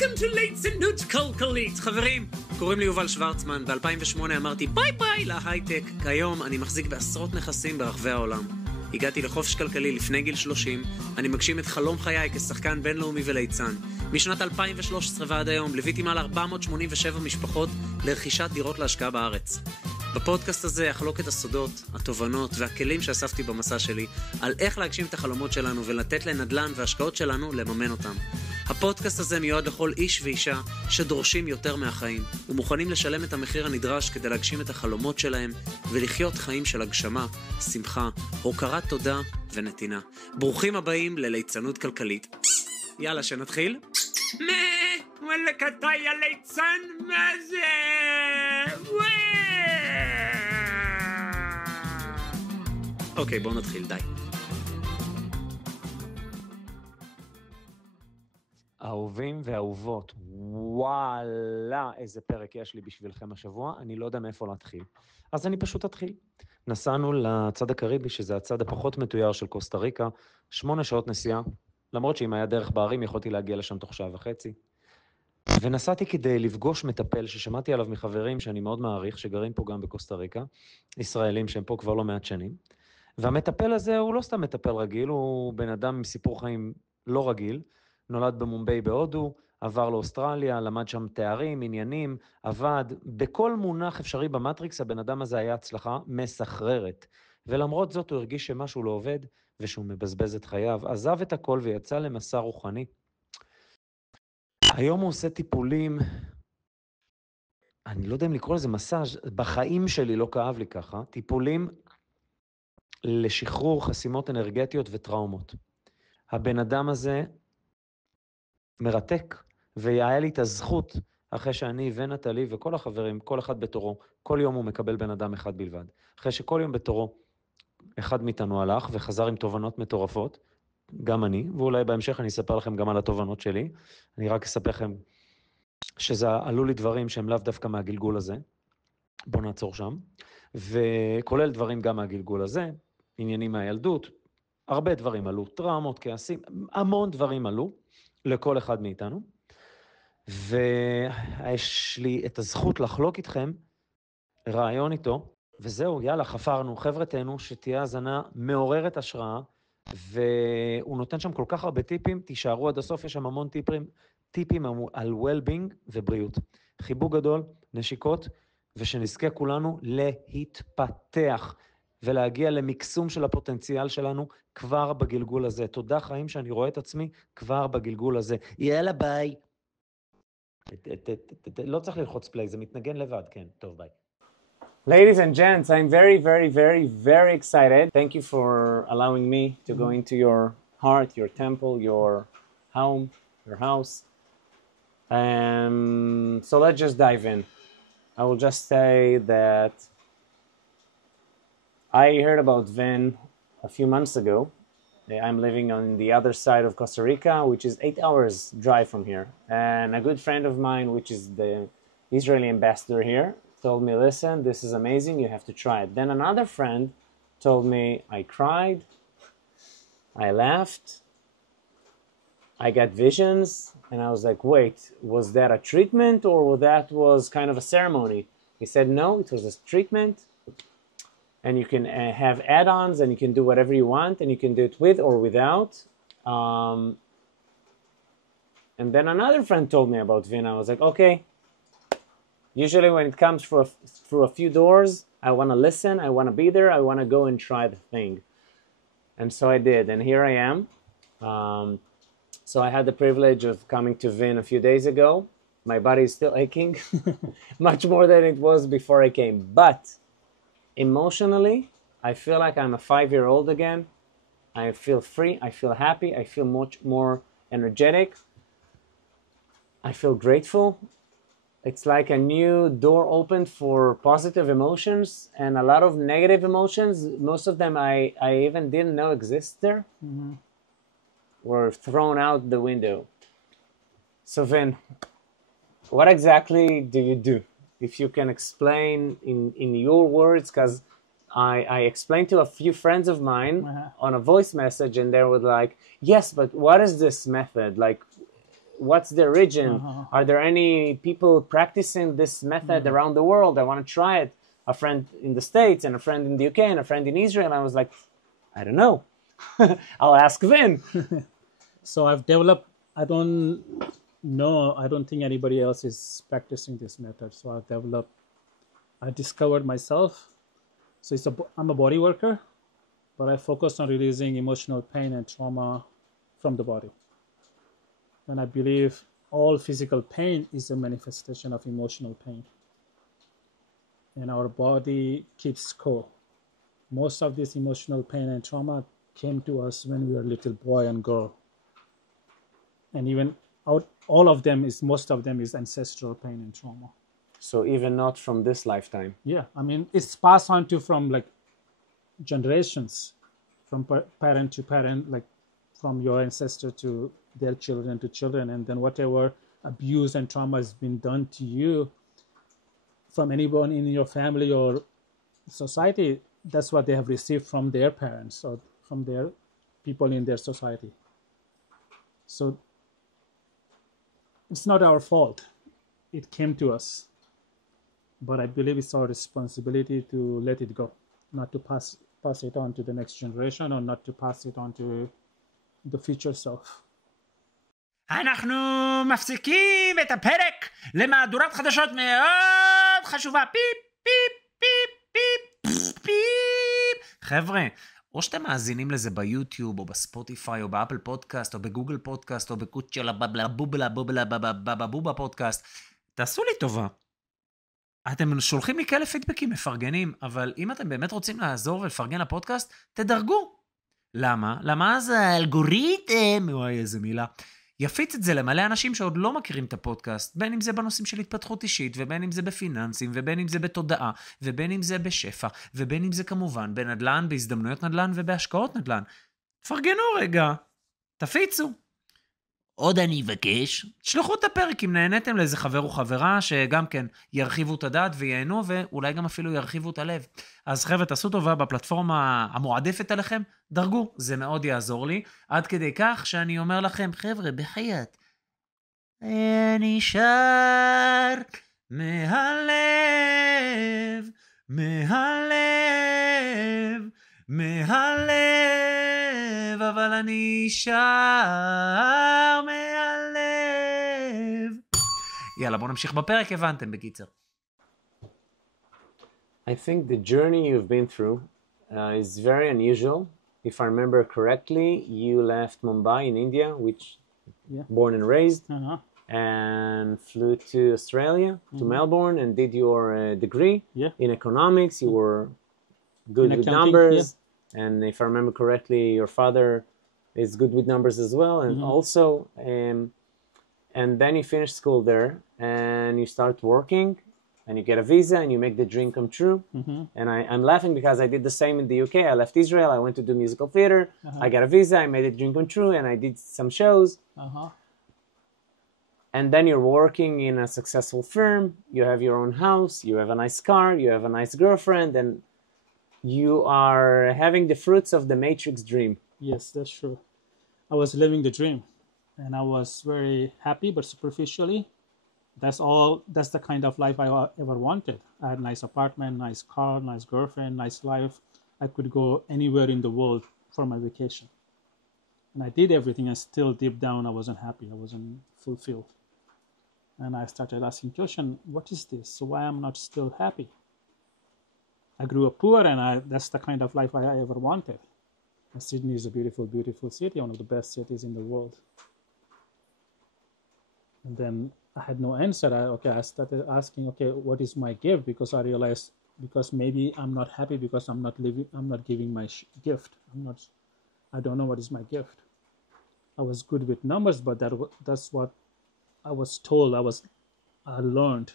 Welcome to ליצנות כלכלית. חברים, קוראים לי יובל שוורצמן. ב-2008 אמרתי ביי ביי להייטק. כיום אני מחזיק בעשרות נכסים ברחבי העולם. הגעתי לחופש כלכלי לפני גיל 30. אני מגשים את חלום חיי כשחקן בינלאומי וליצן. משנת 2013 ועד היום ליוויתי מעל 487 משפחות לרכישת דירות להשקעה בארץ. בפודקאסט הזה אחלוק את הסודות, התובנות והכלים שאספתי במסע שלי על איך להגשים את החלומות שלנו ולתת לנדל"ן והשקעות שלנו לממן אותם. הפודקאסט הזה מיועד לכל איש ואישה שדורשים יותר מהחיים ומוכנים לשלם את המחיר הנדרש כדי להגשים את החלומות שלהם ולחיות חיים של הגשמה, שמחה, הוקרת תודה ונתינה. ברוכים הבאים לליצנות כלכלית. יאללה, שנתחיל? וואלה, קטעי הליצן, מה זה? אוקיי, בואו נתחיל, די. אהובים ואהובות, וואלה, איזה פרק יש לי בשבילכם השבוע, אני לא יודע מאיפה להתחיל. אז אני פשוט אתחיל. נסענו לצד הקאריבי, שזה הצד הפחות מתוייר של קוסטה ריקה, 8 שעות נסיעה, למרות שאם היה דרך בערים יכולתי להגיע לשם תוך 1.5 שעות. ונסעתי כדי לפגוש מטפל ששמעתי עליו מחברים שאני מאוד מעריך, שגרים פה גם בקוסטה ריקה, ישראלים שהם פה כבר לא מעט שנים. והמטפל הזה הוא לא סתם מטפל רגיל, הוא בן אדם עם סיפור חיים לא רגיל, נולד במומביי בהודו, עבר לאוסטרליה, למד שם תארים, עניינים, עבד. בכל מונח אפשרי במטריקס, הבן אדם הזה היה הצלחה מסחררת. ולמרות זאת הוא הרגיש שמשהו לא עובד, ושהוא מבזבז את חייו. עזב את הכל ויצא למסע רוחני. היום הוא עושה טיפולים, אני לא יודע אם לקרוא לזה מסאז', בחיים שלי לא כאב לי ככה, טיפולים לשחרור חסימות אנרגטיות וטראומות. הבן אדם הזה מרתק, והיה לי את הזכות, אחרי שאני ונטלי וכל החברים, כל אחד בתורו, כל יום הוא מקבל בן אדם אחד בלבד. אחרי שכל יום בתורו, אחד מאיתנו הלך וחזר עם תובנות מטורפות, גם אני, ואולי בהמשך אני אספר לכם גם על התובנות שלי. אני רק אספר לכם שזה עלו לי דברים שהם לאו דווקא מהגלגול הזה. בואו נעצור שם. וכולל דברים גם מהגלגול הזה, עניינים מהילדות, הרבה דברים עלו, טראומות, כעסים, המון דברים עלו לכל אחד מאיתנו. ויש לי את הזכות לחלוק איתכם רעיון איתו, וזהו, יאללה, חפרנו, חברתנו, שתהיה הזנה מעוררת השראה, והוא נותן שם כל כך הרבה טיפים, תישארו עד הסוף, יש שם המון טיפים על well-being ובריאות. חיבוק גדול, נשיקות, ושנזכה כולנו להתפתח, ולהגיע למקסום של הפוטנציאל שלנו כבר בגלגול הזה. תודה חיים שאני רואה את עצמי כבר בגלגול הזה. יאללה ביי. לא צריך ללחוץ פליי, זה מתנגן לבד, כן, טוב ביי. Ladies and gents, I'm very excited. Thank you for allowing me to go into your heart, your temple, your home, your house. So let's just dive in. I will just say that I heard about Vin a few months ago. I'm living on the other side of Costa Rica, which is 8 hours drive from here. And a good friend of mine, which is the Israeli ambassador here, told me, listen, this is amazing, you have to try it. Then another friend told me, I cried, I laughed, I got visions, and I was like, wait, was that a treatment or that was kind of a ceremony? He said, no, it was a treatment, and you can have add-ons, and you can do whatever you want, and you can do it with or without. And then another friend told me about Vin. I was like, okay. Usually when it comes through a few doors, I want to listen, I want to be there, I want to go and try the thing. And so I did, and here I am. So I had the privilege of coming to Vin a few days ago. My body is still aching, much more than it was before I came. But emotionally, I feel like I'm a 5-year-old again. I feel free, I feel happy, I feel much more energetic. I feel grateful. It's like a new door opened for positive emotions and a lot of negative emotions. Most of them I even didn't know exist there. Were thrown out the window. So Vin, what exactly do you do? If you can explain in your words, because I explained to a few friends of mine on a voice message and they were like, yes, but what is this method? Like, what's the origin? Are there any people practicing this method around the world? I want to try it. A friend in the States and a friend in the UK and a friend in Israel. And I was like, I don't know. I'll ask Vin. So I've developed, I don't think anybody else is practicing this method. So I discovered myself. So I'm a body worker, but I focus on releasing emotional pain and trauma from the body. And I believe all physical pain is a manifestation of emotional pain. And our body keeps score. Most of this emotional pain and trauma came to us when we were little boy and girl. And even most of them is ancestral pain and trauma. So even not from this lifetime. Yeah, I mean, it's passed on from like generations, from parent to parent, like from your ancestor to their children to children. And then whatever abuse and trauma has been done to you from anyone in your family or society, that's what they have received from their parents or from their people in their society. So it's not our fault. It came to us. But I believe it's our responsibility to let it go, not to pass it on to the next generation or not to pass it on to the future self. אנחנו מפסיקים את הפרק למהדורת חדשות מאוד חשובה. פיפ, פיפ, פיפ, פיפ, פיפ. חבר'ה, או שאתם מאזינים לזה ביוטיוב, או בספוטיפיי, או באפל פודקאסט, או בגוגל פודקאסט, או בקוצ'לה בבובה פודקאסט, תעשו לי טובה. אתם שולחים לי כאלה פידבקים מפרגנים, אבל אם אתם באמת רוצים לעזור ולפרגן לפודקאסט, תדרגו. למה? למה אז האלגוריתם, וואי איזה מילה, יפיץ את זה למלא אנשים שעוד לא מכירים את הפודקאסט, בין אם זה בנושאים של התפתחות אישית, ובין אם זה בפיננסים, ובין אם זה בתודעה, ובין אם זה בשפע, ובין אם זה כמובן בנדלן, בהזדמנויות נדלן ובהשקעות נדלן. תפרגנו רגע, תפיצו. עוד אני אבקש, שלחו את הפרק אם נהניתם לאיזה חבר או חברה שגם כן ירחיבו את הדעת וייהנו ואולי גם אפילו ירחיבו את הלב. אז חבר'ה, תעשו טובה בפלטפורמה המועדפת עליכם, דרגו, זה מאוד יעזור לי, עד כדי כך שאני אומר לכם, חבר'ה, בחייאת, אני שר מהלב, מהלב, מהלב, אבל אני שר מהלב. יאללה, בואו נמשיך בפרק, הבנתם בקיצר. I think the journey you've been through is very unusual. If I remember correctly, you left Mumbai in India, which born and raised, and flew to Australia, to Melbourne, and did your degree in economics. You were good with numbers. And if I remember correctly, your father is good with numbers as well. And also, and then you finish school there and you start working and you get a visa and you make the dream come true. And I'm laughing because I did the same in the UK. I left Israel. I went to do musical theater. I got a visa. I made the dream come true and I did some shows. And then you're working in a successful firm. You have your own house. You have a nice car. You have a nice girlfriend. And you are having the fruits of the Matrix dream. Yes, that's true. I was living the dream and I was very happy, but superficially. That's the kind of life I ever wanted. I had a nice apartment, nice car, nice girlfriend, nice life. I could go anywhere in the world for my vacation. And I did everything and still deep down I wasn't happy. I wasn't fulfilled. And I started asking question, what is this? So why am I not still happy? I grew up poor and that's the kind of life I ever wanted. And Sydney is a beautiful, beautiful city, one of the best cities in the world. And then I had no answer. I started asking, what is my gift? Because I realized, because maybe I'm not happy because I'm not giving my gift. I don't know what is my gift. I was good with numbers, but that's what I was told. I learned.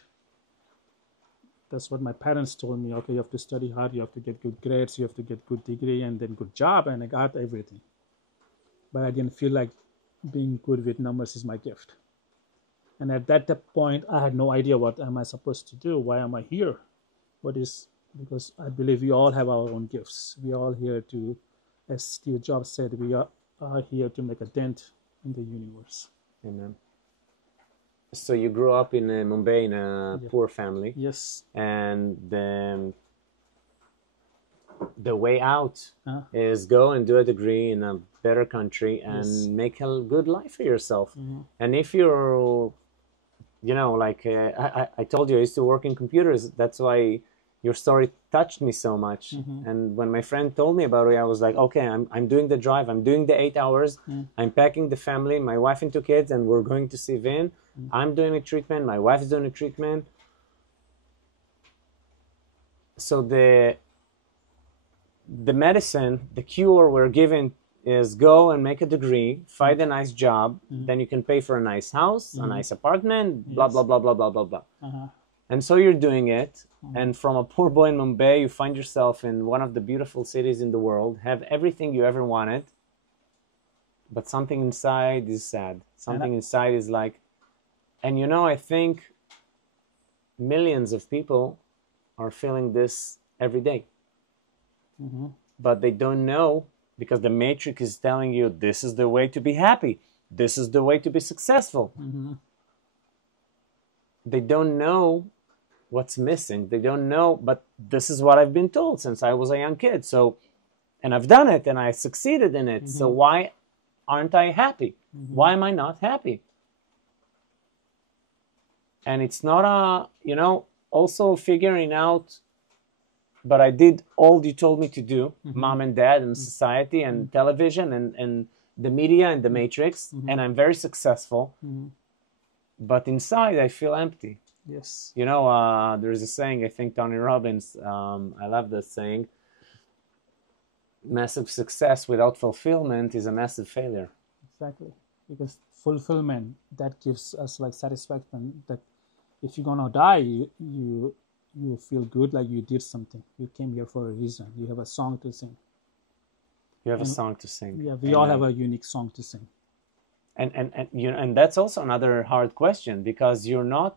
That's what my parents told me. You have to study hard, you have to get good grades, you have to get good degree and then good job, and I got everything. But I didn't feel like being good with numbers is my gift. And at that point, I had no idea what am I supposed to do? Why am I here? Because I believe we all have our own gifts. We are all here to, as Steve Jobs said, we are here to make a dent in the universe. Amen. So you grew up in Mumbai in a poor family. Yes. And the way out is go and do a degree in a better country and make a good life for yourself. And if you're, you know, like I told you, I used to work in computers. That's why your story touched me so much. And when my friend told me about it, I was like, okay, I'm doing the drive. I'm doing the 8 hours. I'm packing the family, my wife and 2 kids, and we're going to see Vin. I'm doing a treatment. My wife is doing a treatment. So the medicine, the cure we're given is go and make a degree, find a nice job, then you can pay for a nice house, a nice apartment, blah, blah, blah, blah, blah, blah, blah. And so you're doing it, and from a poor boy in Mumbai, you find yourself in one of the beautiful cities in the world, have everything you ever wanted, but something inside is sad. Something inside is like, and you know, I think millions of people are feeling this every day. But they don't know, because the matrix is telling you this is the way to be happy, this is the way to be successful. They don't know what's missing. They don't know, but this is what I've been told since I was a young kid. So, and I've done it and I succeeded in it. So why aren't I happy? Why am I not happy? And it's not a, you know, also figuring out, but I did all you told me to do, mom and dad and society and television and the media and the matrix, and I'm very successful. But inside I feel empty. Yes. You know, there's a saying, I think Tony Robbins, I love that saying, massive success without fulfillment is a massive failure. Exactly. Because fulfillment, that gives us like satisfaction, that if you're gonna die, you feel good, like you did something. You came here for a reason. You have a song to sing. You have a song to sing. Yeah, we all have a unique song to sing. And you know, and that's also another hard question, because you're not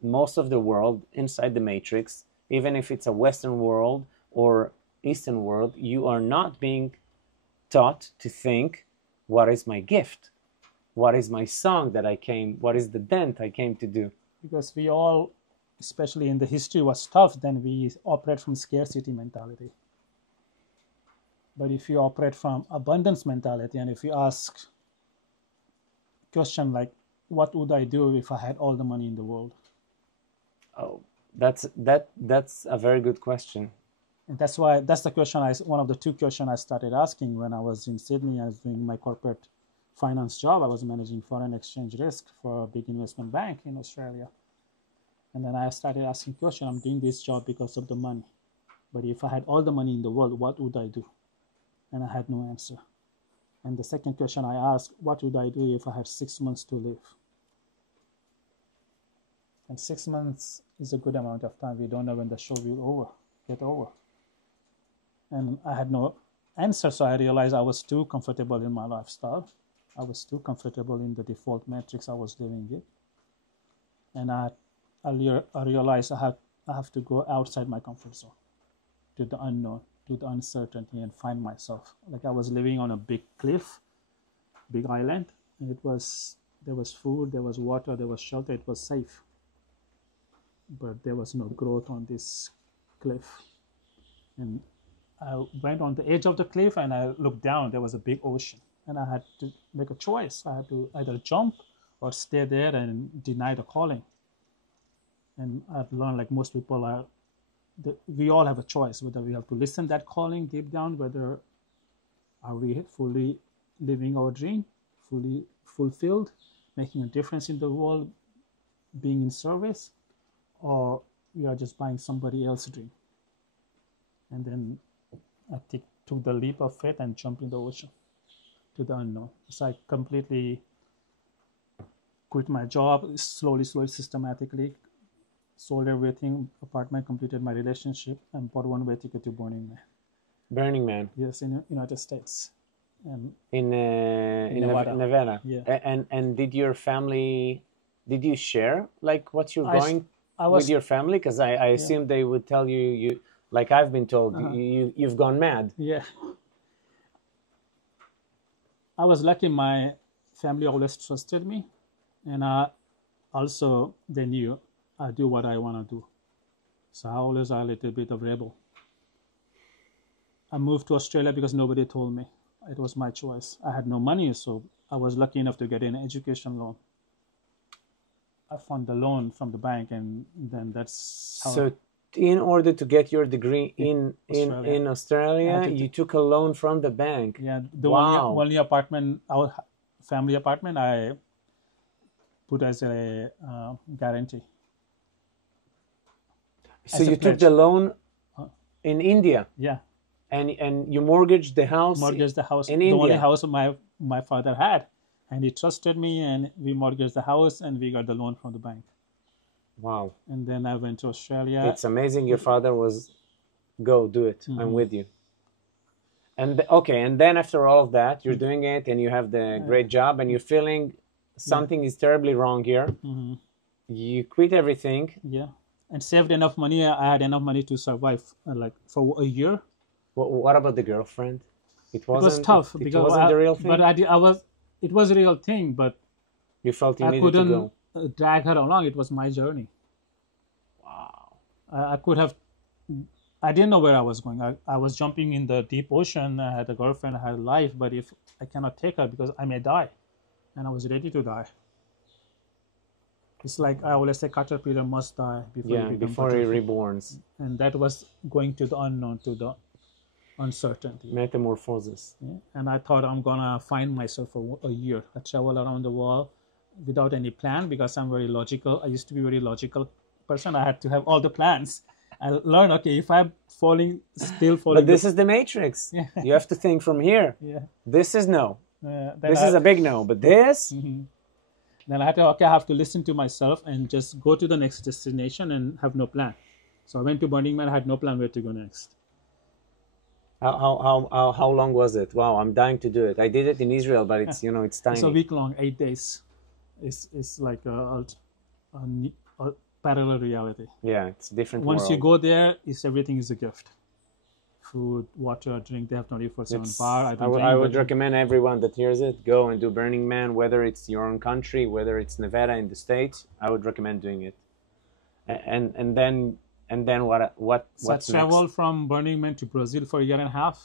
most of the world inside the matrix, even if it's a Western world or Eastern world, you are not being taught to think, what is my gift? What is my song that I came, what is the dent I came to do? Because we all, especially in the history was tough, then we operate from scarcity mentality. But if you operate from abundance mentality, and if you ask question like, what would I do if I had all the money in the world? Oh, that's a very good question. And that's why, that's the question one of the 2 questions I started asking when I was in Sydney. I was doing my corporate finance job. I was managing foreign exchange risk for a big investment bank in Australia. And then I started asking question, I'm doing this job because of the money. But if I had all the money in the world, what would I do? And I had no answer. And the second question I asked, what would I do if I had 6 months to live? And 6 months is a good amount of time. We don't know when the show will get over. And I had no answer, so I realized I was too comfortable in my lifestyle. I was too comfortable in the default matrix I was living in. And I realized I have to go outside my comfort zone, to the unknown, to the uncertainty, and find myself. Like I was living on a big cliff, big island, and there was food, there was water, there was shelter, it was safe. But there was no growth on this cliff. And I went on the edge of the cliff and I looked down, there was a big ocean. And I had to make a choice. I had to either jump or stay there and deny the calling. And I've learned, like most people we all have a choice, whether we have to listen that calling deep down, whether are we fully living our dream, fully fulfilled, making a difference in the world, being in service, or we are just buying somebody else's dream. And then I took the leap of faith and jumped in the ocean to the unknown. So I completely quit my job, slowly, systematically, sold everything, apartment, completed my relationship, and bought one-way ticket to Burning Man. Burning Man? Yes, in the United States. And in Nevada. Yeah. And did your family, did you share like what you're going with your family? Because I assume they would tell you, like I've been told, you've gone mad. Yeah. I was lucky my family always trusted me. And also they knew I do what I want to do. So I always a little bit of rebel. I moved to Australia because nobody told me. It was my choice. I had no money, so I was lucky enough to get an education loan. I found the loan from the bank, and then that's how. So in order to get your degree in Australia, you took a loan from the bank. Yeah, the Wow. only apartment, our family apartment, I put as a guarantee. So As a you took pledge. the loan in India, Yeah, and you mortgaged the house. mortgaged the house. in the only India. house my father had, and he trusted me, and we mortgaged the house, and we got the loan from the bank. Wow, And then I went to Australia. it's amazing. Your father was, go do it. I'm with you. And okay, and then after all of that, you're doing it, and you have the great job, and you're feeling something is terribly wrong here. You quit everything. Yeah, and saved enough money. I had enough money to survive, like for a year. What about the girlfriend? It It was wasn't tough It because wasn't the real thing. But I was. It was a real thing, but You felt you I needed to go. couldn't drag her along. It was my journey. Wow. I could have. I didn't know where I was going. I was jumping in the deep ocean. I had a girlfriend. I had a life. But if I cannot take her because I may die, and I was ready to die. It's like I always say, caterpillar must die before Yeah, you become before he butterfly. reborns. And that was going to the unknown, to the uncertainty. Metamorphosis. Yeah? And I thought I'm gonna find myself for a year. I travel around the world without any plan because I'm very logical. I used to be a very logical person. I had to have all the plans. I learned, okay, if I'm still falling. But this is the matrix. Yeah. You have to think from here. Yeah. This is no. Then This is a big no. But this, Then I had to, okay, I have to listen to myself and just go to the next destination and have no plan. So I went to Burning Man. I had no plan where to go next. how long was it? Wow, I'm dying to do it. I did it in Israel, but it's it's tiny. It's a week long, 8 days. It's like a parallel reality. Yeah, it's a different Once world. you go there, everything is a gift. Food, water, drink. They have 24/7 bar. I would recommend everyone that hears it go and do Burning Man, whether it's your own country, whether it's Nevada in the States. I would recommend doing it. And then what's I traveled next? from Burning Man to Brazil for a year and a half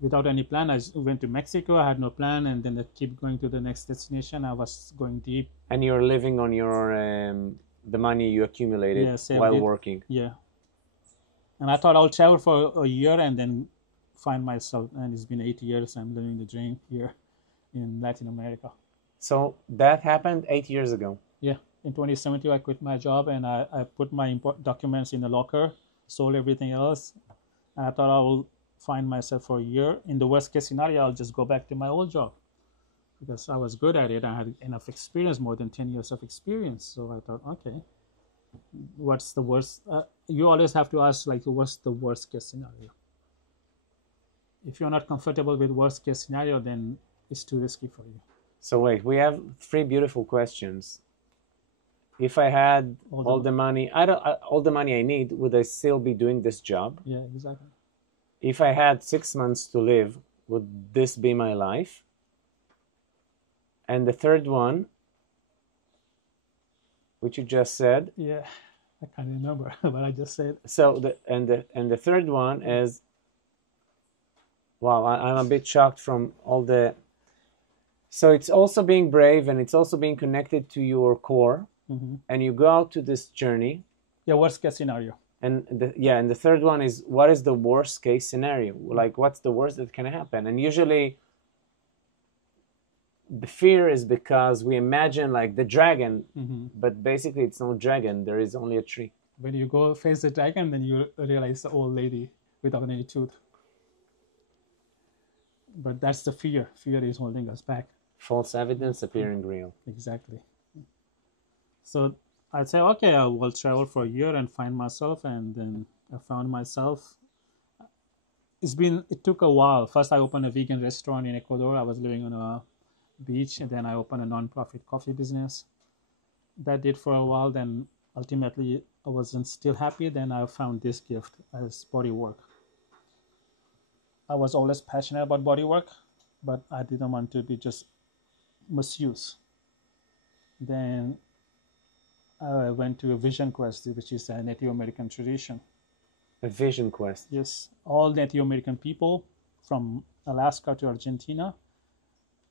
without any plan. I went to Mexico. I had no plan, and then I keep going to the next destination. I was going deep. And you're living on your the money you accumulated Yeah, saved while it. working. Yeah. And I thought I'll travel for a year and then find myself. And it's been 8 years. I'm living the dream here in Latin America. So that happened 8 years ago. Yeah. In 2017, I quit my job and I put my documents in the locker, sold everything else. And I thought I will find myself for a year. In the worst case scenario, I'll just go back to my old job because I was good at it. I had enough experience, more than 10 years of experience. So I thought, okay, what's the worst? You always have to ask, like, what's the worst case scenario? If you're not comfortable with worst case scenario, then it's too risky for you. So wait, we have 3 beautiful questions. If I had all the money, all the money I need, would I still be doing this job? Yeah, exactly. If I had 6 months to live, would this be my life? And the third one, which you just said. Yeah, I can't remember, but I just said. So the third one is, wow, I'm a bit shocked from all the. So it's also being brave, and it's also being connected to your core, and you go out to this journey. Yeah, worst case scenario. And the third one is, what is the worst case scenario? Like, what's the worst that can happen? And usually the fear is because we imagine like the dragon, but basically it's no dragon. There is only a tree. When you go face the dragon, then you realize the old lady without any tooth. But that's the fear. Fear is holding us back. False evidence appearing real. Exactly. So I'd say, okay, I will travel for a year and find myself, and then I found myself. It took a while. First, I opened a vegan restaurant in Ecuador. I was living on a beach, and then I opened a non-profit coffee business. That did for a while. Then ultimately, I wasn't still happy. Then I found this gift as body work. I was always passionate about body work, but I didn't want to be just masseuse. Then I went to a vision quest, which is a Native American tradition. A vision quest. Yes, all Native American people from Alaska to Argentina,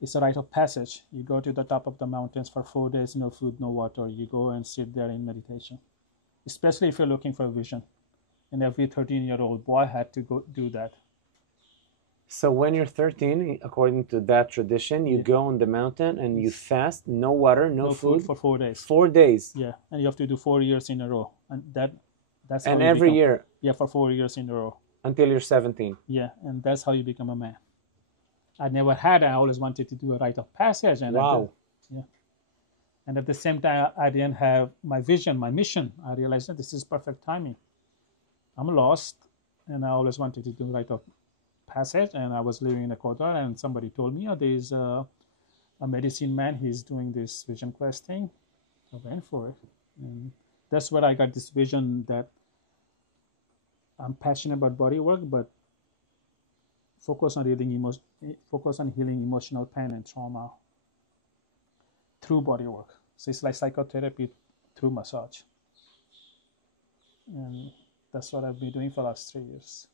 it's a rite of passage. You go to the top of the mountains for 4 days, no food, no water. You go and sit there in meditation, especially if you're looking for a vision. And every 13-year-old boy had to go do that. So when you're 13, according to that tradition, you go on the mountain and you fast, no water, no food for 4 days. 4 days. Yeah, and you have to do 4 years in a row, and that's And how you every become, year. Yeah, for 4 years in a row. Until you're 17. Yeah, and that's how you become a man. I never had. I always wanted to do a rite of passage. And Wow. And at the same time, I didn't have my vision, my mission. I realized that this is perfect timing. I'm lost, and I always wanted to do rite of passage. And I was living in Ecuador, and somebody told me, there's a medicine man. He's doing this vision quest thing. I went for it. And that's where I got this vision that I'm passionate about body work, but focus on healing emotional pain and trauma through body work. So it's like psychotherapy through massage. And that's what I've been doing for the last 3 years.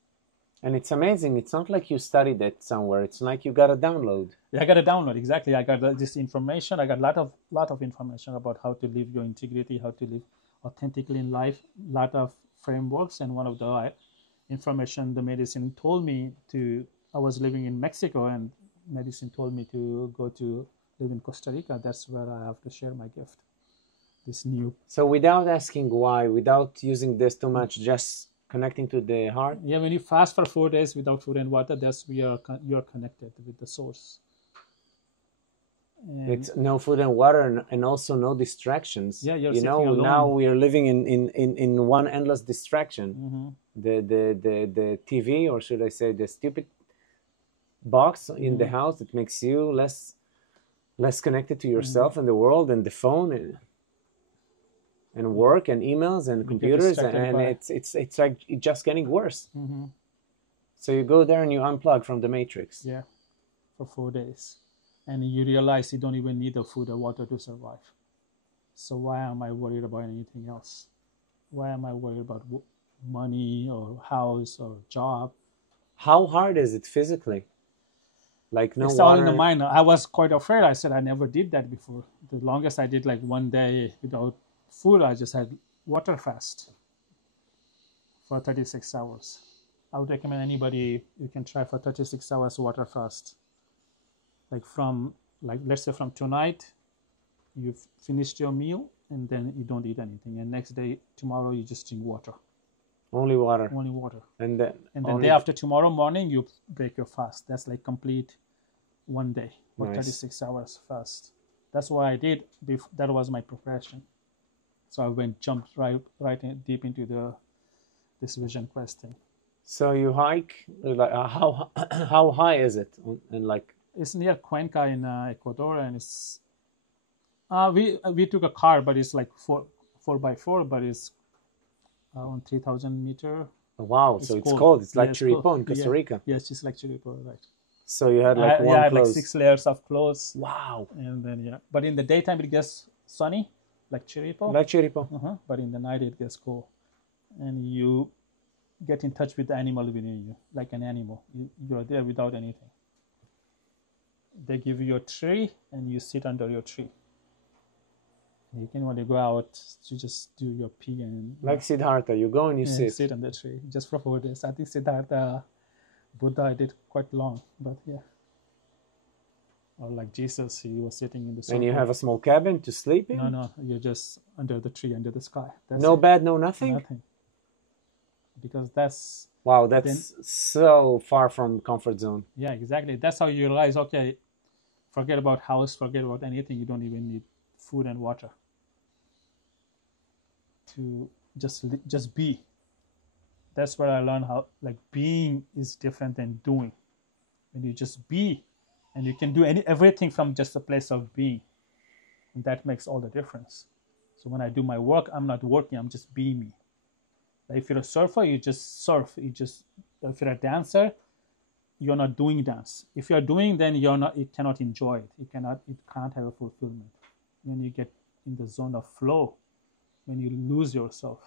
And it's amazing. It's not like you studied it somewhere. It's like you got a download. Yeah, I got a download, exactly. I got this information. I got a lot of information about how to live your integrity, how to live authentically in life, lot of frameworks. And one of the information the medicine told me to, I was living in Mexico, and medicine told me to go to live in Costa Rica. That's where I have to share my gift. This new. So without asking why, without using this too much, just connecting to the heart. Yeah, when you fast for 4 days without food and water, that's where you're connected with the source. And it's no food and water, and also no distractions. Yeah, you're you know, sitting alone. now we are living in one endless distraction. Mm-hmm. The TV, or should I say the stupid box in the house that makes you less connected to yourself and the world, and the phone and work and emails and computers, and it's like it's just getting worse. Mm-hmm. So you go there and you unplug from the matrix. Yeah, for 4 days. And you realize you don't even need the food or water to survive. So why am I worried about anything else? Why am I worried about money or house or job? How hard is it physically? Like no it's water. all in the mind. I was quite afraid. I said I never did that before. The longest I did, like 1 day without food, I just had water fast for 36 hours. I would recommend anybody, you can try for 36 hours water fast. Let's say from tonight, you've finished your meal and then you don't eat anything. And next day, tomorrow, you just drink water. Only water. Only water. And then day after tomorrow morning, you break your fast. That's like complete 1 day or Nice. 36 hours fast. That's what I did. That was my profession. So I jumped right deep into this vision quest thing. So you hike, like how high is it? And like it's near Cuenca in Ecuador, and it's we took a car, but it's like 4x4, but it's around 3,000 meters. wow, so it's cold. It's like Chiripo cold. in Costa Rica. Yes, just like Chiripo, right? So you had like I had like clothes. 6 layers of clothes. Wow, And then but in the daytime it gets sunny, like Chiripo. like Chiripo. But in the night it gets cold, and you get in touch with the animal within you, like an animal. You're there without anything. They give you a tree, and you sit under your tree. You can, when you go out, you just do your pee and Like Siddhartha, you go and you sit. on the tree just for 4 days. I think Siddhartha Buddha did quite long, but yeah. Or like Jesus, he was sitting in the circle. And you have a small cabin to sleep in? No, you're just under the tree, under the sky. That's No it. bed, no nothing? Nothing. Because that's Wow, that's so far from comfort zone. yeah, exactly. That's how you realize, okay, forget about house, forget about anything. You don't even need food and water to just be. That's where I learned how like being is different than doing. When you just be, and you can do everything from just a place of being, and that makes all the difference. So when I do my work, I'm not working. I'm just being me. If you're a surfer, you just surf. If you're a dancer, you're not doing dance. If you're doing, then you cannot enjoy it. It can't have a fulfillment. When you get in the zone of flow, when you lose yourself,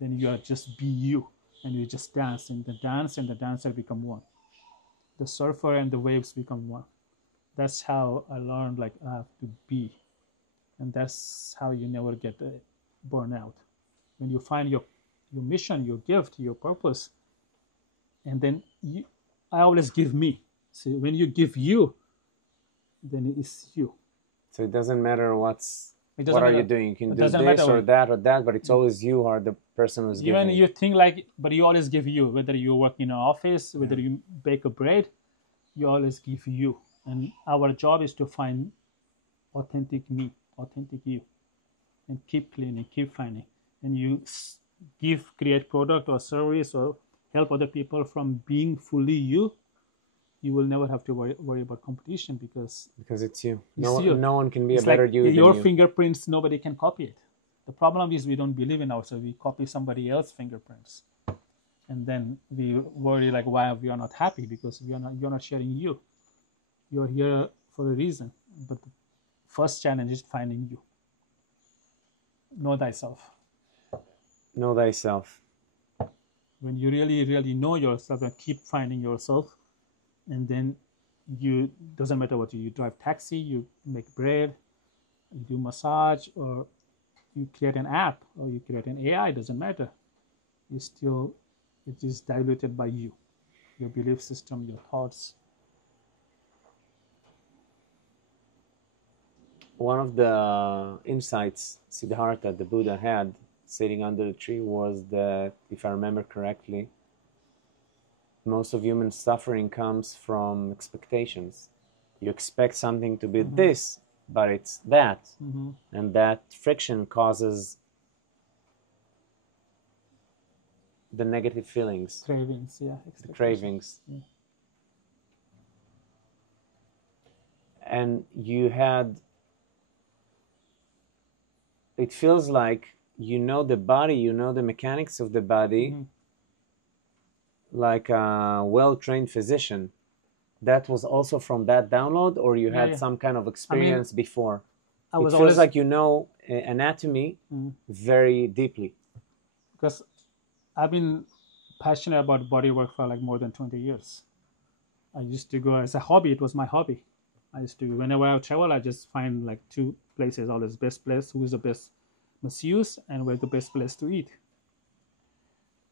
then you are just be you, and you just dance, and the dance and the dancer become one. The surfer and the waves become one. That's how I learned, like, I have to be. And that's how you never get burnout. When you find your mission, your gift, your purpose, and then I always give me. So when you give you, then it's you. So it doesn't matter what matter. Are you doing? You can do this or that, but it's always you who are the person who's giving. Even you think like, but you always give you. Whether you work in an office, whether you bake a bread, you always give you. And our job is to find authentic me, authentic you, and keep cleaning, keep finding. And you create product or service or help other people from being fully you. You will never have to worry about competition because it's you. No one can be it's a better like you than your you. fingerprints, nobody can copy it. The problem is we don't believe in ourselves. We copy somebody else's fingerprints. And then we worry like why we are not happy because you're not sharing you. You're here for a reason. But the first challenge is finding you. Know thyself. Know thyself. When you really, really know yourself and keep finding yourself, and then doesn't matter what you drive taxi, you make bread, you do massage, or you create an app, or you create an AI, doesn't matter. It is diluted by you, your belief system, your thoughts. One of the insights Siddhartha, the Buddha, had sitting under the tree was that, if I remember correctly, most of human suffering comes from expectations. You expect something to be this, but it's that. And that friction causes the negative feelings. Cravings, yeah. The cravings. Yeah. And it feels like you know the body, you know the mechanics of the body, like a well-trained physician. That was also from that download, or you had some kind of experience before? It feels like you know anatomy very deeply. Because I've been passionate about body work for like more than 20 years. I used to go as a hobby. It was my hobby. I used to, whenever I travel, I just find like two places, always best place, who is the best masseuse, and where's the best place to eat.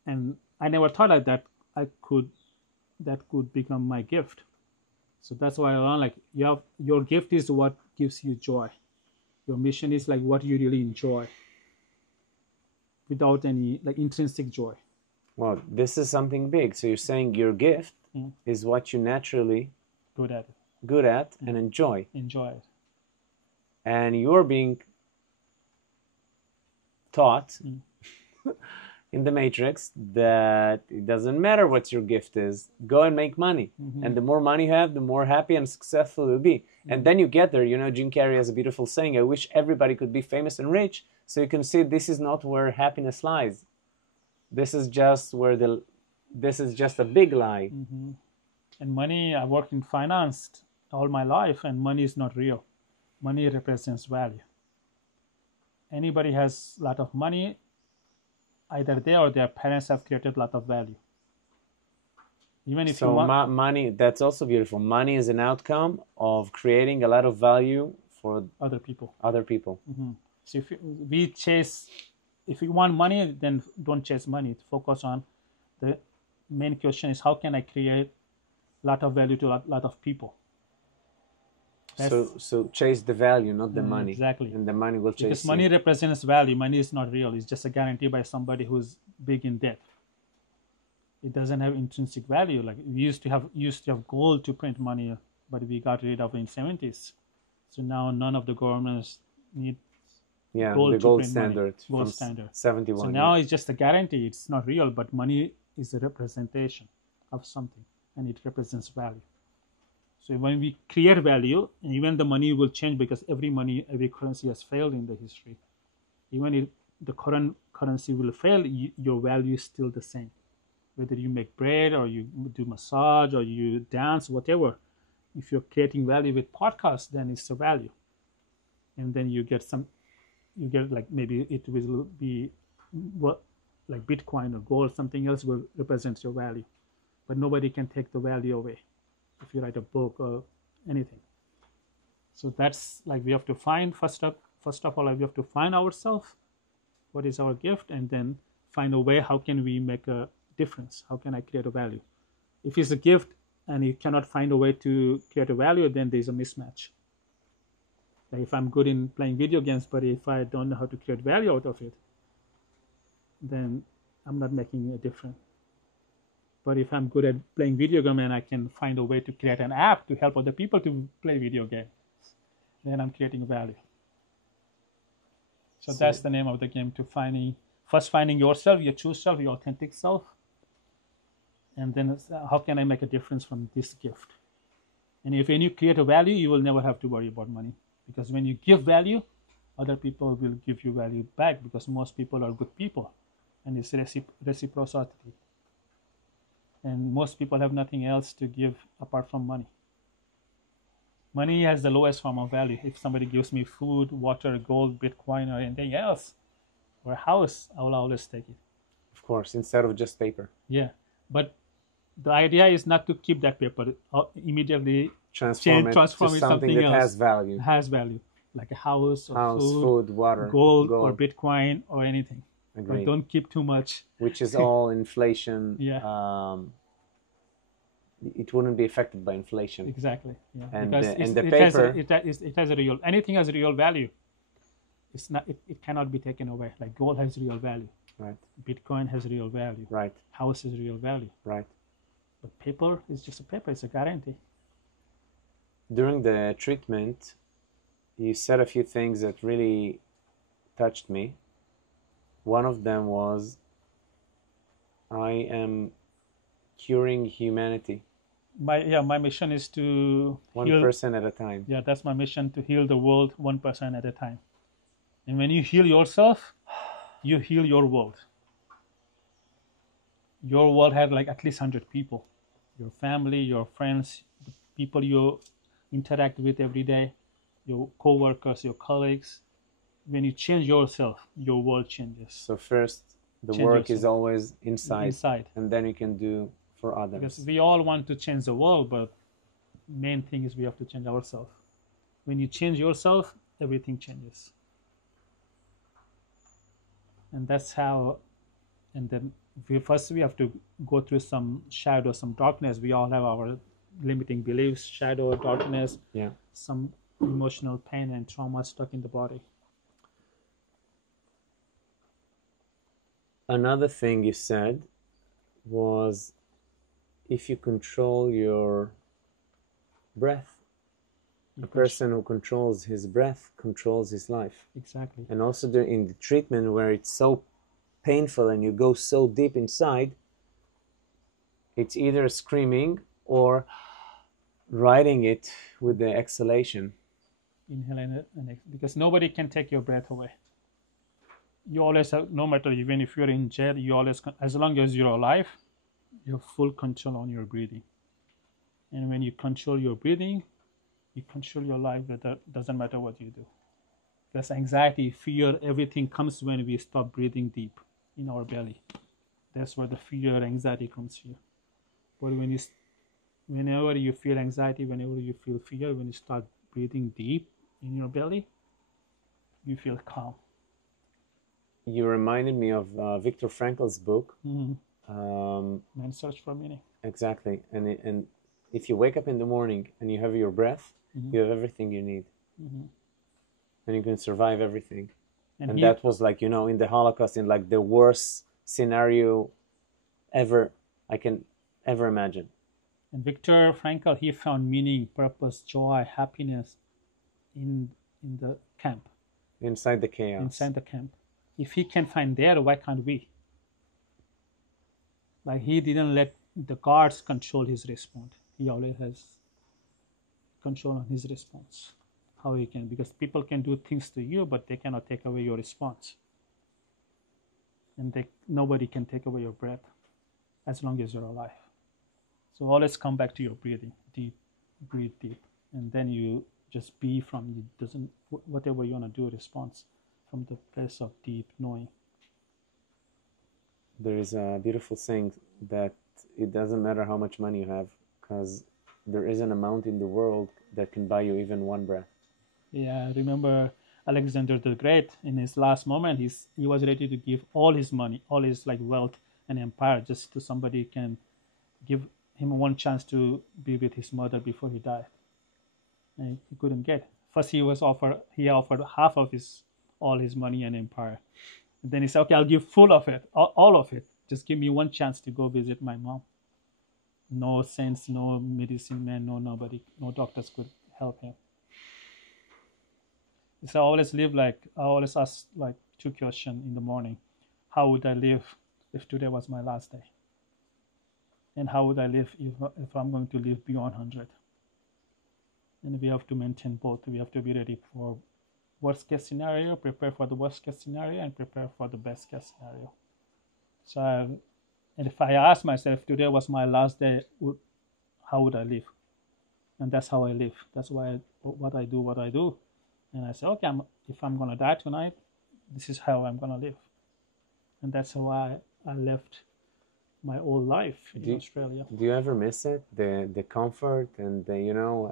And I never thought like that that could become my gift. So that's why I learned, like, your gift is what gives you joy. Your mission is like what you really enjoy, without any like intrinsic joy. Well, this is something big. So you're saying your gift is what you naturally good at and enjoy. Enjoy it. And you're being taught in the Matrix that it doesn't matter what your gift is. Go and make money. And the more money you have, the more happy and successful you'll be. And then you get there. You know, Jim Carrey has a beautiful saying, I wish everybody could be famous and rich, so you can see this is not where happiness lies. This is just a big lie. And money, I worked in finance all my life, and money is not real. Money represents value. Anybody has a lot of money, either they or their parents have created a lot of value. Even if money, that's also beautiful. Money is an outcome of creating a lot of value for other people. So if you want money, then don't chase money. Focus on the main question is, how can I create a lot of value to a lot of people? So chase the value, not the money. Exactly. And the money will chase you. Because money represents value. Money is not real. It's just a guarantee by somebody who's big in debt. It doesn't have intrinsic value. Like we used to have gold to print money, but we got rid of it in 70s. So now none of the governments need gold the gold to print standard. Money. Gold standard. 71. So now it's just a guarantee. It's not real, but money is a representation of something, and it represents value. So when we create value, and even the money will change, because every currency has failed in the history. Even if the current currency will fail, your value is still the same. Whether you make bread or you do massage or you dance, whatever. If you're creating value with podcasts, then it's a value. And then you get some you get like maybe it will be what like Bitcoin or gold, something else will represent your value, but nobody can take the value away if you write a book or anything. So that's like we have to find first of all we have to find ourselves, what is our gift, and then find a way how can we make a difference, how can I create a value. If it's a gift and you cannot find a way to create a value, then there's a mismatch. Like if I'm good in playing video games, but if I don't know how to create value out of it, then I'm not making a difference. But if I'm good at playing video game and I can find a way to create an app to help other people to play video games, then I'm creating value. So that's the name of the game, to finding yourself, your true self, your authentic self. And then how can I make a difference from this gift? And when you create a value, you will never have to worry about money. Because when you give value, other people will give you value back, because most people are good people. And it's reciprocity. And most people have nothing else to give apart from money. Money has the lowest form of value. If somebody gives me food, water, gold, Bitcoin, or anything else, or a house, I will always take it. Of course, instead of just paper. Yeah, but the idea is not to keep that paper, immediately transform it to something that else. Has value, like a house, or food, water, gold, or Bitcoin, or anything. Agreed. But don't keep too much. Which is all inflation. Yeah. It wouldn't be affected by inflation. Exactly. Yeah. And because the paper, it has a real. Anything has a real value. It's not. It cannot be taken away. Like gold has real value. Right. Bitcoin has real value. Right. House is real value. Right. But paper is just a paper. It's a guarantee. During the treatment, you said a few things that really touched me. One of them was, I am curing humanity. My mission is to one heal, person at a time. Yeah, that's my mission, to heal the world one person at a time. And when you heal yourself, you heal your world. Your world has like at least 100 people. Your family, your friends, the people you interact with every day, your co-workers, your colleagues. When you change yourself, your world changes. So first, the work is always inside. And then you can do for others. Because we all want to change the world, but main thing is we have to change ourselves. When you change yourself, everything changes. And that's how, and then we have to go through some shadow, some darkness. We all have our limiting beliefs, shadow, darkness, some emotional pain and trauma stuck in the body. Another thing you said was, if you control your breath, a person who controls his breath controls his life. Exactly. And also in the treatment where it's so painful and you go so deep inside, it's either screaming or riding it with the exhalation. Inhale and exhale, because nobody can take your breath away. You always have, no matter even if you're in jail, you always, as long as you're alive, you have full control on your breathing. And when you control your breathing, you control your life. Doesn't matter what you do. Because anxiety, fear, everything comes when we stop breathing deep in our belly. That's where the fear, anxiety comes here. But whenever you feel anxiety, whenever you feel fear, when you start breathing deep in your belly, you feel calm. You reminded me of Viktor Frankl's book. Man's Search for Meaning. Exactly. And if you wake up in the morning and you have your breath, you have everything you need. And you can survive everything. And that was like, in the Holocaust, in like the worst scenario ever I can ever imagine. And Viktor Frankl, he found meaning, purpose, joy, happiness in the camp. Inside the chaos. Inside the camp. If he can find there, why can't we? Like, he didn't let the guards control his response. He always has control on his response. How he can, because people can do things to you, but they cannot take away your response. And nobody can take away your breath as long as you're alive. So always come back to your breathing. Deep, breathe deep. And then you just be from, whatever you want to do, response from the place of deep knowing. There is a beautiful saying that it doesn't matter how much money you have, because there is an amount in the world that can buy you even one breath. Yeah, I remember Alexander the Great, in his last moment, he was ready to give all his money, all his like wealth and empire, just to somebody who can give him one chance to be with his mother before he died. And he couldn't get. First he offered half of all his money and empire. And then he said, okay, I'll give full of it, all of it. Just give me one chance to go visit my mom. No saints, no medicine man, nobody, no doctors could help him. So I always ask like two questions in the morning. How would I live if today was my last day? And how would I live if I'm going to live beyond 100? And we have to maintain both. We have to be ready for worst case scenario, prepare for the worst case scenario, and prepare for the best case scenario. So, and if I ask myself, today was my last day, how would I live? And that's how I live. That's what I do. And I say, okay, if I'm going to die tonight, this is how I'm going to live. And that's how I lived my whole life in Australia. Do you ever miss it? The comfort and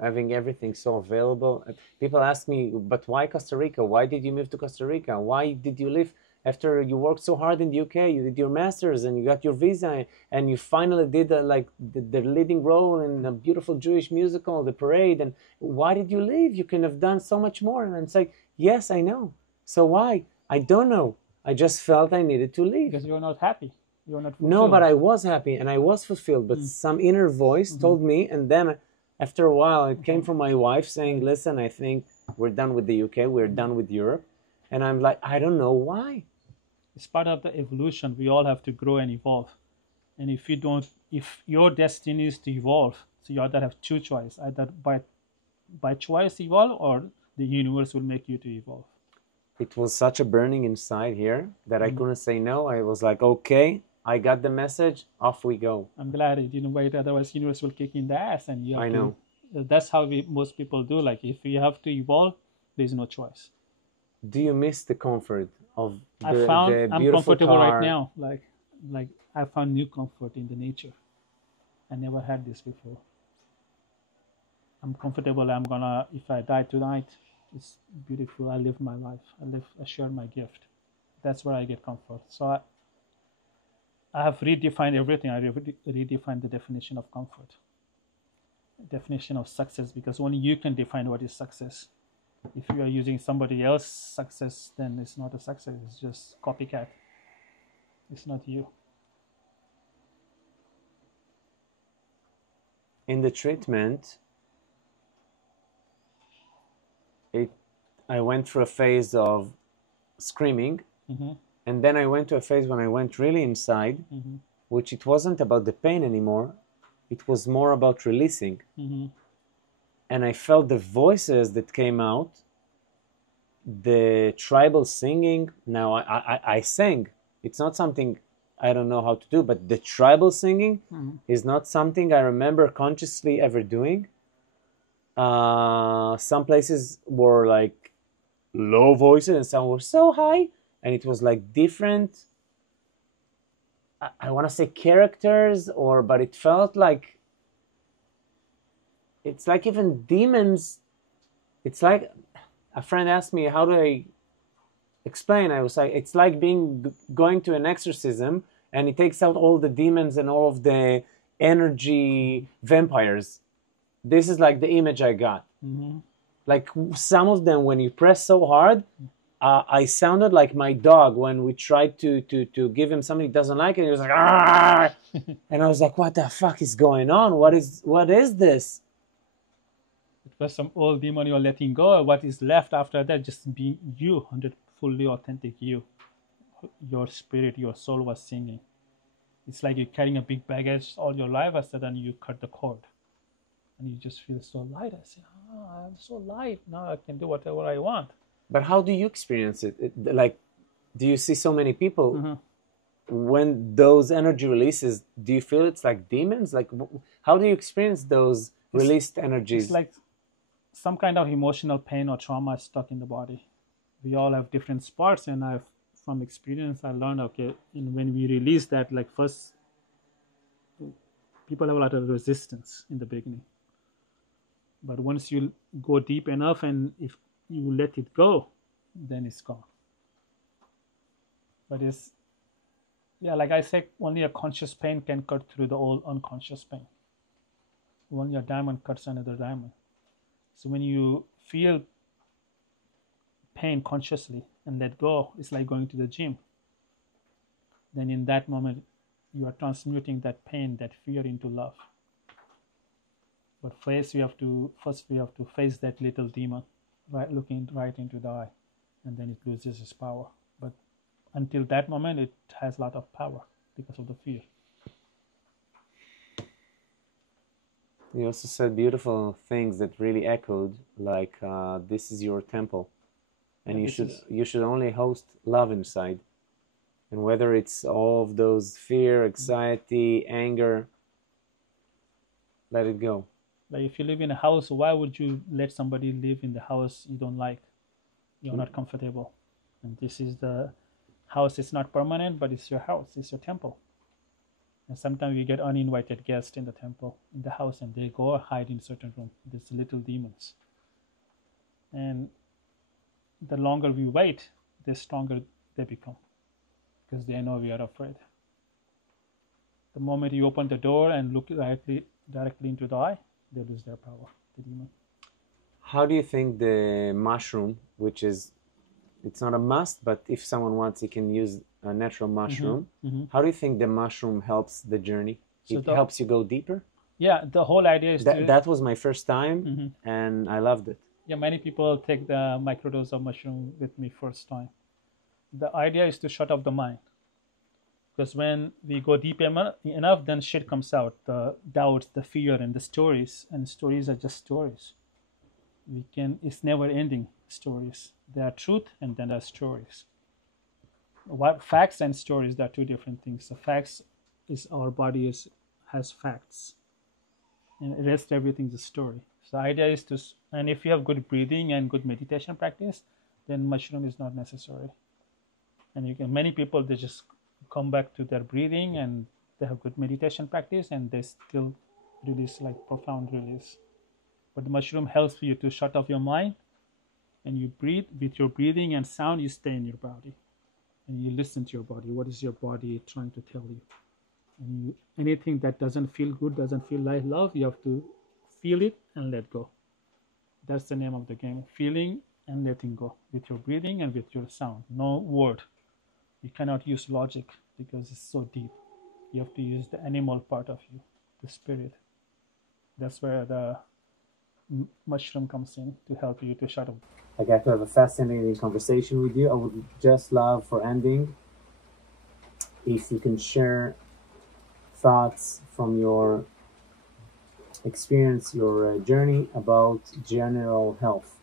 having everything so available? People ask me, but why Costa Rica? Why did you move to Costa Rica? Why did you live after you worked so hard in the UK? You did your master's and you got your visa and you finally did the leading role in a beautiful Jewish musical, The Parade. And why did you leave? You can have done so much more. And it's like, yes, I know. So why? I don't know. I just felt I needed to leave. Because you're not happy. You're not fulfilled. No, but I was happy and I was fulfilled. But some inner voice told me, and then after a while, it came from my wife saying, listen, I think we're done with the UK. We're done with Europe. And I'm like, I don't know why. It's part of the evolution. We all have to grow and evolve. And if your destiny is to evolve, so you either have two choices, either by choice evolve, or the universe will make you to evolve. It was such a burning inside here that I couldn't say no. I was like, okay, I got the message, off we go. I'm glad it didn't wait, otherwise the universe will kick in the ass. And you have know. That's how most people do. Like, if you have to evolve, there's no choice. Do you miss the comfort of I'm comfortable car? Right now. Like I found new comfort in the nature. I never had this before. I'm comfortable. If I die tonight, it's beautiful. I live my life. I share my gift. That's where I get comfort. So I have redefined everything. I redefined the definition of comfort, definition of success, because only you can define what is success. If you are using somebody else's success, then it's not a success. It's just copycat. It's not you. In the treatment, I went through a phase of screaming, and then I went to a phase when I went really inside, which it wasn't about the pain anymore. It was more about releasing. And I felt the voices that came out, the tribal singing. Now, I sang. It's not something I don't know how to do, but the tribal singing is not something I remember consciously ever doing. Some places were like low voices and some were so high, and it was like different, I want to say characters, but it felt like, it's like even demons. It's like, a friend asked me, how do I explain? I was like, it's like going to an exorcism and it takes out all the demons and all of the energy vampires. This is like the image I got. Like some of them, when you press so hard, I sounded like my dog when we tried to give him something he doesn't like, and he was like, "Argh!" And I was like, what the fuck is going on? What is this? It was some old demon you're letting go. What is left after that? Just being you, fully authentic you. Your spirit, your soul was singing. It's like you're carrying a big baggage all your life, and suddenly you cut the cord. And you just feel so light. I say, I'm so light. Now I can do whatever I want. But how do you experience it? Like, do you see so many people? When those energy releases, do you feel it's like demons? Like, how do you experience those released energies? It's like some kind of emotional pain or trauma is stuck in the body. we all have different spots, and from experience I learned, okay, and when we release that, like first people have a lot of resistance in the beginning, but once you go deep enough and if you let it go, then it's gone. But it's, yeah, like I said, only a conscious pain can cut through the old unconscious pain. Only a diamond cuts another diamond. So when you feel pain consciously and let go, it's like going to the gym. Then in that moment, you are transmuting that pain, that fear into love. But first we have to face that little demon, right, looking right into the eye, and then it loses its power. But until that moment, it has a lot of power because of the fear. You also said beautiful things that really echoed, like this is your temple, and you should only host love inside. And whether it's all of those fear, anxiety, anger, let it go. Like if you live in a house, why would you let somebody live in the house you don't like? You're not comfortable. And this is the house. It's not permanent, but it's your house. It's your temple. And sometimes we get uninvited guests in the temple, in the house, and they go hide in certain room. These little demons. And the longer we wait, the stronger they become, because they know we are afraid. The moment you open the door and look directly into the eye, they lose their power, the demon. How do you think the mushroom, which is, it's not a must, but if someone wants, he can use a natural mushroom. How do you think the mushroom helps the journey? So it helps you go deeper? Yeah, the whole idea is that was my first time, and I loved it. Yeah, many people take the microdose of mushroom with me first time. The idea is to shut off the mind. Because when we go deep enough, then shit comes out. The doubts, the fear, and the stories. And stories are just stories. It's never ending stories. There are truth and then there are stories. Facts and stories, they are two different things. The facts is our body has facts. And the rest, everything is a story. So the idea is and if you have good breathing and good meditation practice, then mushroom is not necessary. And many people, they just come back to their breathing and they have good meditation practice and they still release like profound release. But the mushroom helps you to shut off your mind and you breathe. With your breathing and sound, you stay in your body and you listen to your body. What is your body trying to tell you? And anything that doesn't feel good, doesn't feel like love, you have to feel it and let go. That's the name of the game. Feeling and letting go with your breathing and with your sound. No word. You cannot use logic because it's so deep. You have to use the animal part of you, the spirit. That's where the mushroom comes in to help you to shut up. I got to have a fascinating conversation with you. I would just love for ending if you can share thoughts from your experience, your journey about general health.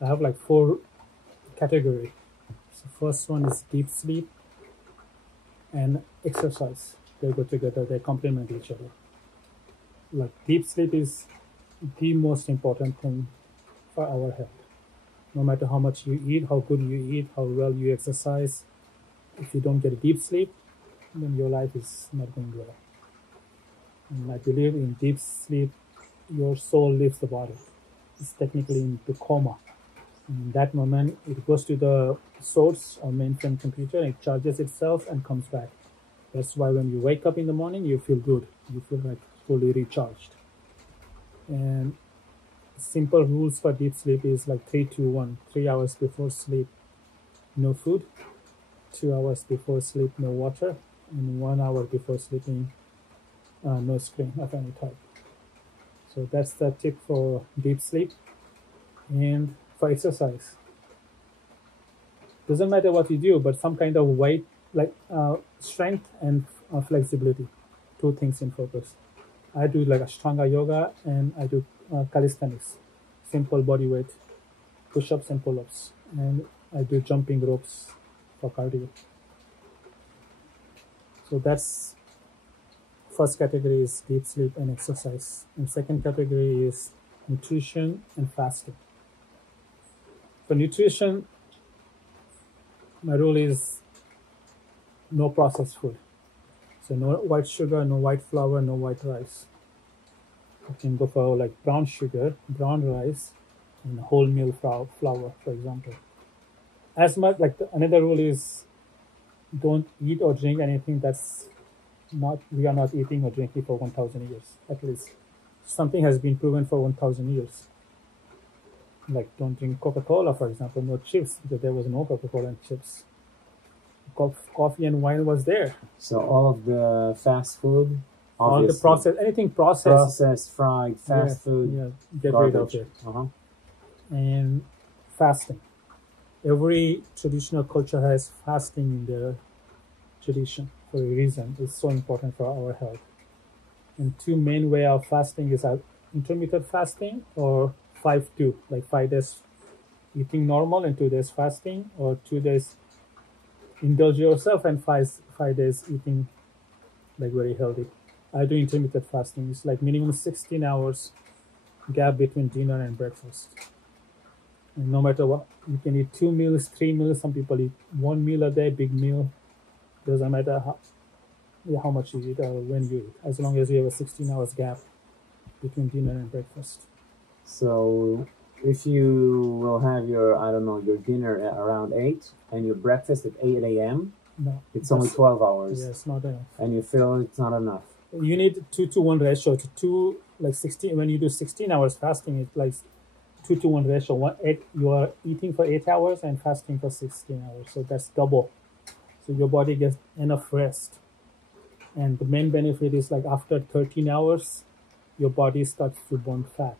I have like 4 categories. So first one is deep sleep and exercise. They go together, they complement each other. Like deep sleep is the most important thing for our health. No matter how much you eat, how good you eat, how well you exercise, if you don't get deep sleep, then your life is not going well. And I believe in deep sleep, your soul leaves the body. It's technically in the coma. In that moment, it goes to the source or mainframe computer, it charges itself and comes back. That's why when you wake up in the morning, you feel good. You feel like fully recharged. And simple rules for deep sleep is like 3-2-1. 3 hours before sleep, no food. 2 hours before sleep, no water. And 1 hour before sleeping, no screen of any type. So that's the tip for deep sleep. And for exercise, doesn't matter what you do, but some kind of weight, like strength and flexibility, 2 things in focus. I do like Ashtanga yoga and I do calisthenics, simple body weight, push-ups and pull-ups, and I do jumping ropes for cardio. So that's first category is deep sleep and exercise, and second category is nutrition and fasting. For nutrition, my rule is no processed food. So no white sugar, no white flour, no white rice. You can go for like brown sugar, brown rice, and wholemeal flour, for example. As much like another rule is don't eat or drink anything that's not we are not eating or drinking for 1,000 years at least. Something has been proven for 1,000 years. Like don't drink Coca-Cola, for example, no chips, because there was no Coca-Cola and chips. Coffee and wine was there. So all of the fast food, all the processed, anything processed, fried, fast food, get garbage. rid of it. And fasting. Every traditional culture has fasting in their tradition for a reason. It's so important for our health. And two main way of fasting is intermittent fasting or 5-2, like 5 days eating normal and 2 days fasting, or 2 days indulge yourself and 5 days eating like very healthy. I do intermittent fasting. It's like minimum 16 hours gap between dinner and breakfast. And no matter what, you can eat 2 meals, 3 meals. Some people eat 1 meal a day, big meal. Doesn't matter how much you eat or when you eat, as long as you have a 16 hours gap between dinner and breakfast. So if you will have your dinner at around 8 and your breakfast at 8 a.m., no, it's only 12 hours. Yeah, it's not enough. And you feel it's not enough. You need 2-to-1 ratio to 2, like 16. When you do 16 hours fasting, it's like 2-to-1 ratio. You are eating for 8 hours and fasting for 16 hours. So that's double. So your body gets enough rest. And the main benefit is like after 13 hours, your body starts to burn fat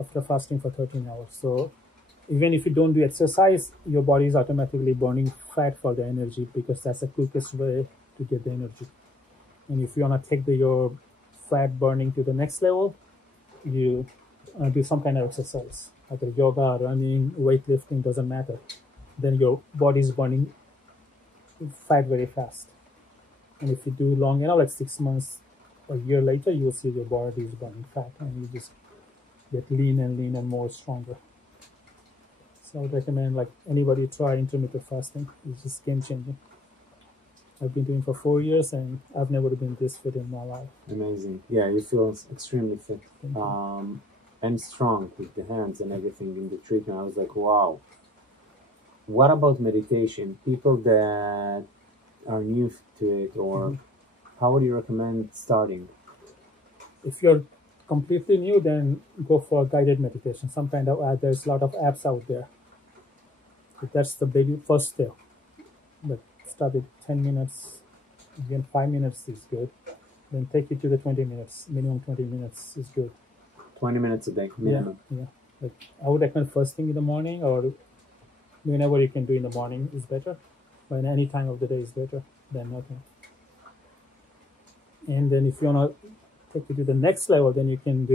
after fasting for 13 hours. So even if you don't do exercise, your body is automatically burning fat for the energy, because that's the quickest way to get the energy. And if you want to take your fat burning to the next level, you do some kind of exercise, either yoga, running, weightlifting, doesn't matter. Then your body is burning fat very fast. And if you do long, like 6 months, a year later, you will see your body is burning fat, and you just get lean and more stronger. So I would recommend like anybody try intermittent fasting. It's just game changing. I've been doing it for 4 years, and I've never been this fit in my life. Amazing. Yeah, you feel extremely fit. And strong with the hands and everything in the treatment. I was like, wow. What about meditation? People that are new to it, or how would you recommend starting? If you're completely new, then go for guided meditation. Some kind of there's a lot of apps out there. But that's the big first step. But start with 10 minutes, again 5 minutes is good. Then take it to the 20 minutes. Minimum 20 minutes is good. 20 minutes a day, minimum. Yeah. Like I would recommend first thing in the morning, or whenever you can do in the morning is better. But any time of the day is better than nothing. And then if you want to take it to the next level, then you can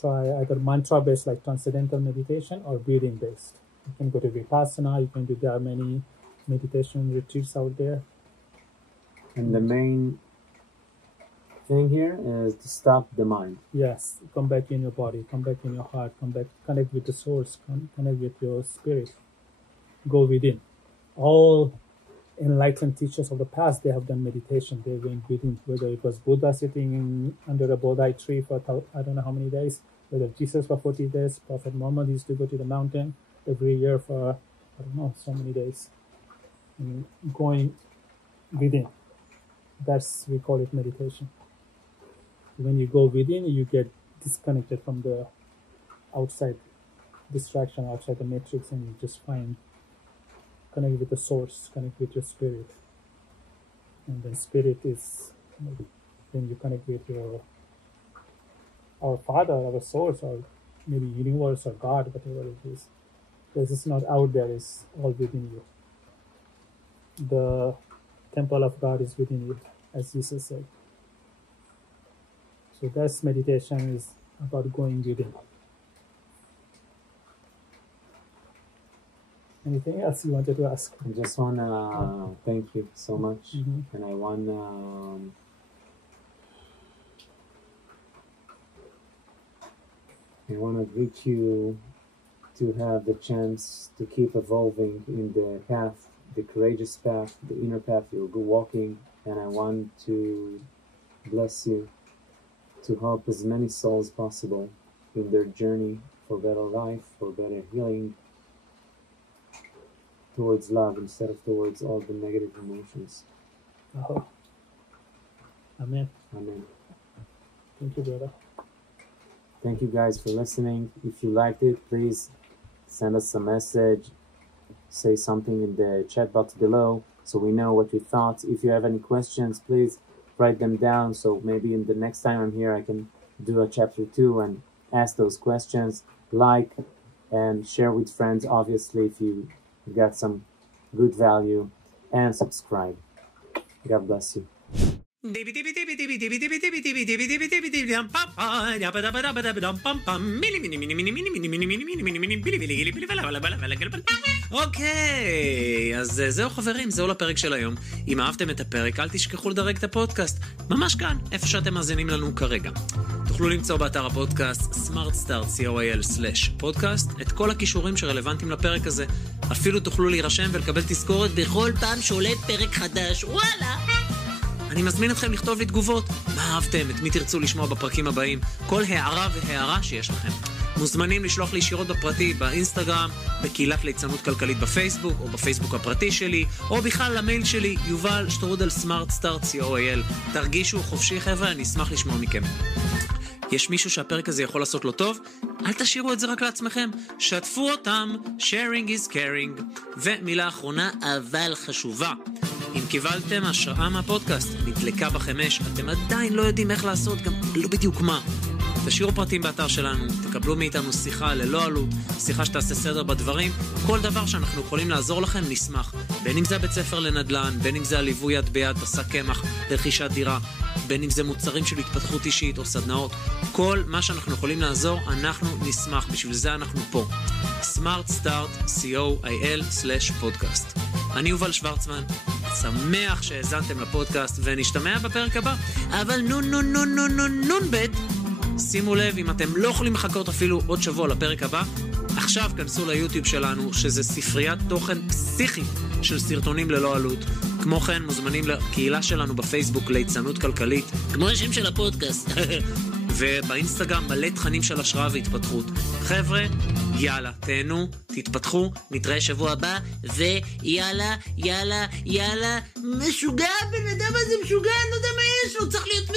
try either mantra-based like transcendental meditation or breathing-based. You can go to Vipassana, there are many meditation retreats out there. And the main thing here is to stop the mind. Yes, come back in your body, come back in your heart, connect with the source, connect with your spirit. Go within. All enlightened teachers of the past, they have done meditation. They went within, whether it was Buddha sitting under a Bodhi tree for I don't know how many days, whether Jesus for 40 days, Prophet Muhammad used to go to the mountain every year for, I don't know, so many days. And going within. We call it meditation. When you go within, you get disconnected from the outside distraction, outside the matrix, and you just connect with the source, connect with your spirit. And then spirit is when you connect with our Father, our source, or maybe universe or God, whatever it is. This is not out there, it's all within you. The temple of God is within you, as Jesus said. So that's meditation, is about going within. Anything else you wanted to ask? I just want to thank you so much. And I want to greet you to have the chance to keep evolving in the path the courageous path, the inner path you're walking, and I want to bless you to help as many souls possible in their journey for better life, for better healing, towards love instead of towards all the negative emotions. Amen. Amen. Thank you, brother. Thank you guys for listening. If you liked it, please send us a message, say something in the chat box below so we know what you thought. If you have any questions, please write them down so maybe in the next time I'm here I can do a chapter 2 and ask those questions. Like and share with friends, obviously, if you got some good value, and subscribe. God bless you. אוקיי, אז זהו חברים, זהו לפרק של היום. אם אהבתם את הפרק, אל תשכחו לדרג את הפודקאסט. ממש כאן, איפה שאתם מאזינים לנו כרגע. תוכלו למצוא באתר הפודקאסט smartstart.co.il/podcast את כל הכישורים שרלוונטיים לפרק הזה. אפילו תוכלו להירשם ולקבל תזכורת בכל פעם שעולה פרק חדש. וואלה! אני מזמין אתכם לכתוב לי תגובות. מה אהבתם? את מי תרצו לשמוע בפרקים הבאים? כל הערה והערה שיש לכם. מוזמנים לשלוח לי ישירות בפרטי, באינסטגרם, בקהילת ליצנות כלכלית בפייסבוק, או בפייסבוק הפרטי שלי, או בכלל למייל שלי, yuval@smartstart.co.il. תרגישו חופשי חבר'ה, אני אשמח לשמוע מכם. יש מישהו שהפרק הזה יכול לעשות לו טוב? אל תשאירו את זה רק לעצמכם. שתפו אותם. Sharing is caring. ומילה אחרונה, אבל חשובה. אם קיבלתם השראה מהפודקאסט, נדלקה בכם אש, אתם עדיין לא יודעים איך לעשות, גם לא בדיוק מה. תשאירו פרטים באתר שלנו, תקבלו מאיתנו שיחה ללא עלות, שיחה שתעשה סדר בדברים, כל דבר שאנחנו יכולים לעזור לכם נשמח. בין אם זה בית ספר לנדל"ן, בין אם זה הליווי יד ביד, בשק קמח, לרכישת דירה, בין אם זה מוצרים של התפתחות אישית או סדנאות, כל מה שאנחנו יכולים לעזור, אנחנו נשמח, בשביל זה אנחנו פה. smartstart.co.il/podcast. אני יובל שוורצמן, שמח שהאזנתם לפודקאסט ונשתמע בפרק הבא. אבל נון בית, שימו לב, אם אתם לא יכולים לחכות אפילו עוד שבוע לפרק הבא, עכשיו כנסו ליוטיוב שלנו, שזה ספריית תוכן פסיכית של סרטונים ללא עלות. כמו כן, מוזמנים לקהילה שלנו בפייסבוק ליצנות כלכלית, כמו השם של הפודקאסט. ובאינסטגרם מלא תכנים של השראה והתפתחות. חבר'ה, יאללה, תהנו, תתפתחו, נתראה שבוע הבא, ויאללה, יאללה, יאללה, משוגע, בן אדם הזה משוגע, אני לא יודע מה יש לו, צריך להיות...